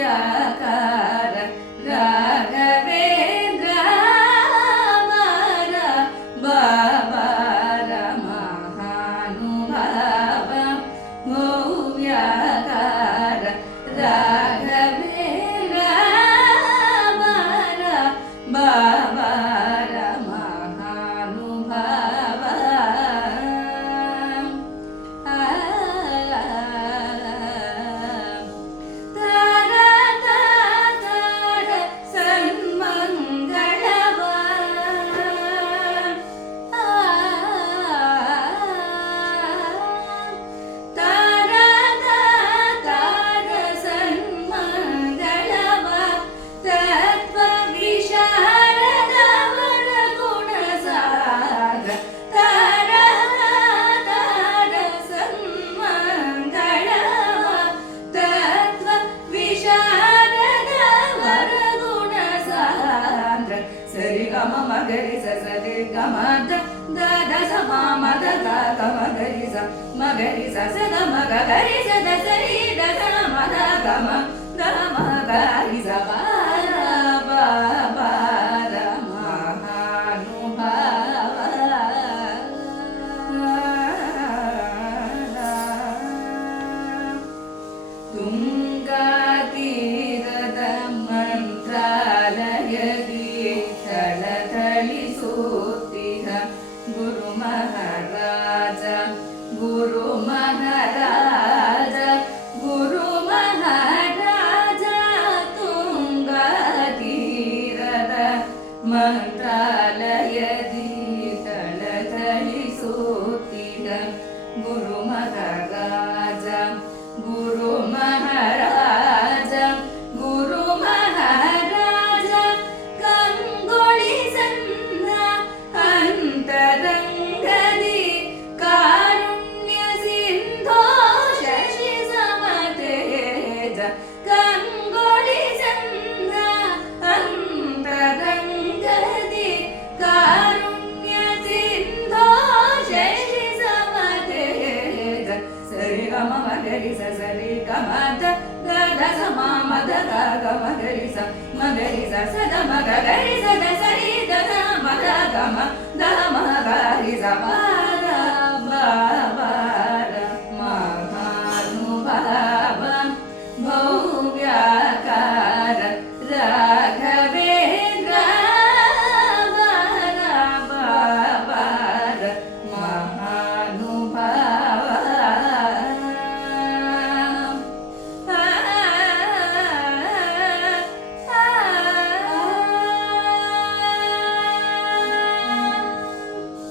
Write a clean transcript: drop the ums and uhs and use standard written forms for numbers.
ಭವ್ಯಕಾರ ರಾಘವೇಂದ್ರ ಅಮರ ಬಾಬಾರ ಮಹಾನುಭಾವ ಭವ್ಯಕಾರ ರಾಘವೇಂದ್ರ ಅಮರ ಬಾಬಾರ ಮಹಾನುಭಾವ ಸರಿ ಗಮ ಮಗರಿ ಸರಿ ಗಮ ದ ದ ಸ ಮ ಮ ದ ಗ ಗ ಮಗರಿ ಸ ಮಗರಿ ಸ ಸ ದ ಮ ಗ ಗರಿ ಸ ದ ಸರಿ ದ ಸ ಮ ದ ಗ ಮ ದ ಮ ಗರಿ ಸ ಬ ಬ ಬ ರ ಮಹಾನುಭಾವ ತುಂಗಾ ತೀರದ ಮಂತ್ರಾಲಯದಿ ಥಳಥಳಿಸುತ್ತಿಹ ಗುರು ಮಹಾರಾಜ ಗುರು ಮಹಾರಾಜ ಗುರು ಮಹಾರಾಜ ತುಂಗಾ ತೀರದ ಮಂತ್ರಾಲಯದಿ ಥಳಥಳಿಸುತ್ತಿಹ ಗುರು ಮಹಾರಾಜ ಗುರು ಮಹಾರಾಜ ಗುರು ಮಹಾರಾಜ ಕಂಗೊಳಿಸನ್ನ ಅಂತರಂಗದಿ ಕಾರುಣ್ಯ ಸಿಂಧೋ ಶಶಿ ಸಮತೇಜ ಕಂಗೊಳಿಸನ್ನ ಅಂತರಂಗದಿ ಕಾರುಣ್ಯ ಸಿಂಧೋ ಶಶಿ ಸಮತೇಜ ಸರಿ ಗಮ ಮಗರಿ ಸ ಸರಿ ಗಮ ದ ದ ಸ ಮ ಮ ದ ಗ ಗ ಮಗರಿ ಸ ಸ ದ ಮ ಗ ಗರಿ ಸ ದ ಸರಿ ದ ದ ಮ ದ ಗ ಮ ದ ಮ ಗರಿ ಸ ಬ